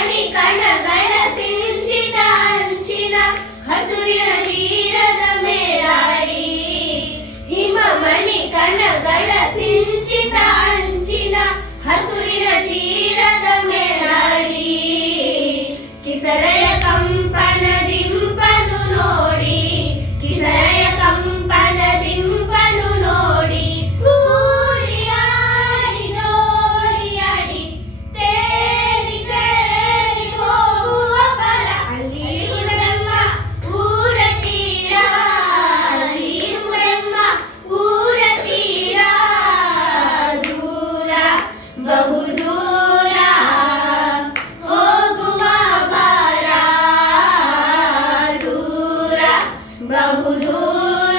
ಮಣಿ ಕಣಗಳ ಸಿಂಚಿತ ಅಂಚಿನ ಹಸುರಿನ ತೀರದ ಮೇಲಾಡಿ ಹಿಮಮಣಿ ಕಣಗಳ ಸಿಂಚಿತ ಅಂಚಿನ ಹಸುರಿನ ತೀರದ ಮೇಲಾಡಿ ಕಿಸರೆಯ ಕಂಪನ ದಿಂಪನು ನೋಡಿ ಕಿಸರೆಯ ಕಂಪನ ದಿಂಪನು ನೋಡಿ ಕೂಡಿಯಾಡಿ ಜೋಡಿಯಾಡಿ ತೇಲಿ ತೇಲಿ ಹೋಗುವ ಬಲ ಅಲ್ಲಿರುವೆಮ್ಮ ಊರ ತೀರ ಅಲ್ಲಿರುವೆಮ್ಮ ಊರ ತೀರ ದೂರ ಬಹುದೂರ ಹೋಗುವ ಬಾರ ದೂರ ಬಹುದೂರ